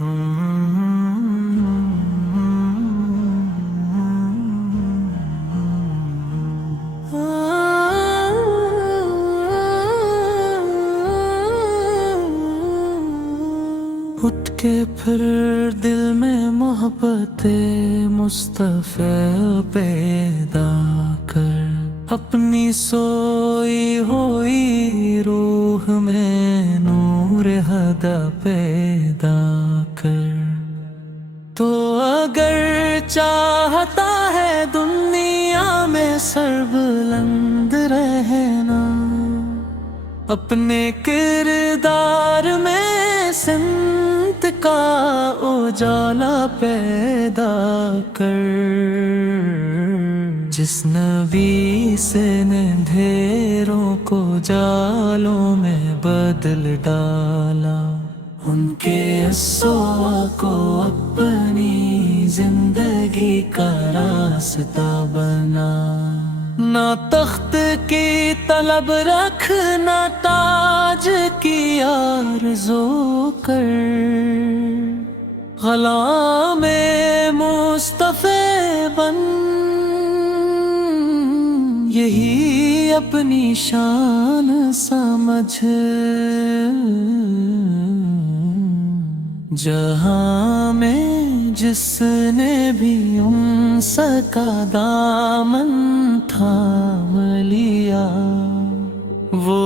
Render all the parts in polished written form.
اٹھ کے پھر دل میں محبت مصطفیٰ پیدا کر، اپنی سوئی ہوئی روح میں نور ہدا پیدا کر۔ تو اگر چاہتا ہے دنیا میں سربلند رہنا، اپنے کردار میں سمت کا اجالا پیدا کر۔ جس نبی سے نے اندھیروں کو جالوں میں بدل ڈالا، ان کے اسوا کو اپنی زندگی کا راستہ بنا۔ نہ تخت کی طلب رکھ، نہ تاج کی آرزو کر، غلام مصطفیٰ بن، یہی اپنی شان سمجھ۔ جہاں میں جس نے بھی انس کا دامن تھام لیا، وہ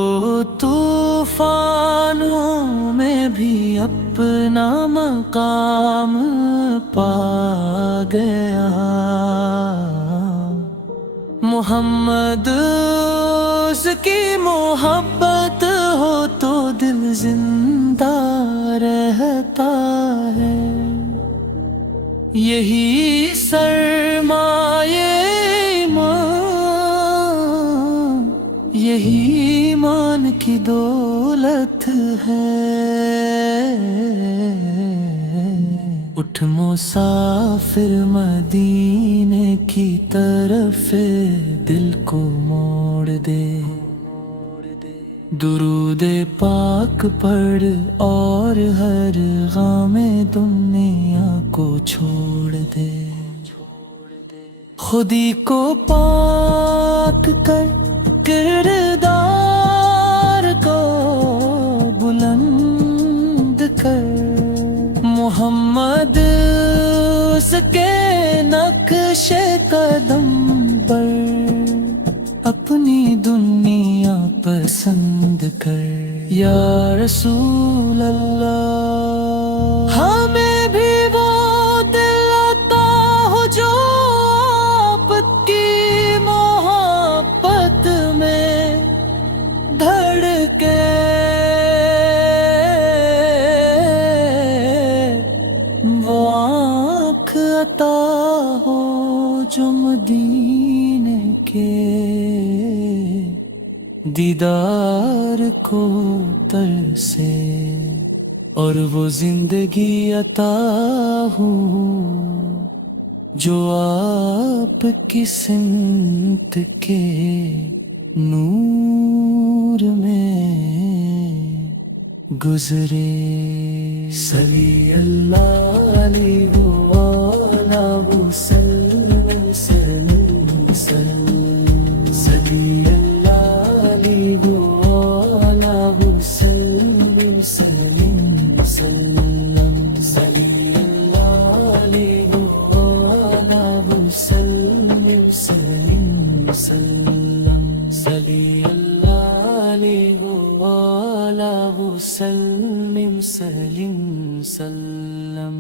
طوفانوں میں بھی اپنا مقام پا گیا۔ محمد اس کی محبت ہو تو دل زندہ رہتا ہے، یہی سرمایہ ایمان، یہی ایمان کی دولت ہے۔ اٹھ مسافر مدینے کی طرف دل کو موڑ دے، درود پاک پڑھ اور ہر غم دنیا کو چھوڑ دے۔ خودی کو پاک کر، کردار کو بلند کر، محمد اس کے نقش قدم پر اپنی دنیا پسند کر۔ یا رسول اللہ، ہمیں بھی وہ دل عطا ہو جو آپ کی محبت میں دھڑکے، وہ آنکھ عطا ہو جو مدینے کے دیدار کو ترسے، اور وہ زندگی عطا ہو جو آپ کی سمت کے نور میں گزرے۔ صلی اللہ علیہ وآلہ وسلم، صلی اللہ علیہ وآلہ وسلم، صلی اللہ علیہ وآلہ وسلم، صلی اللہ علیہ وآلہ وسلم، سلم۔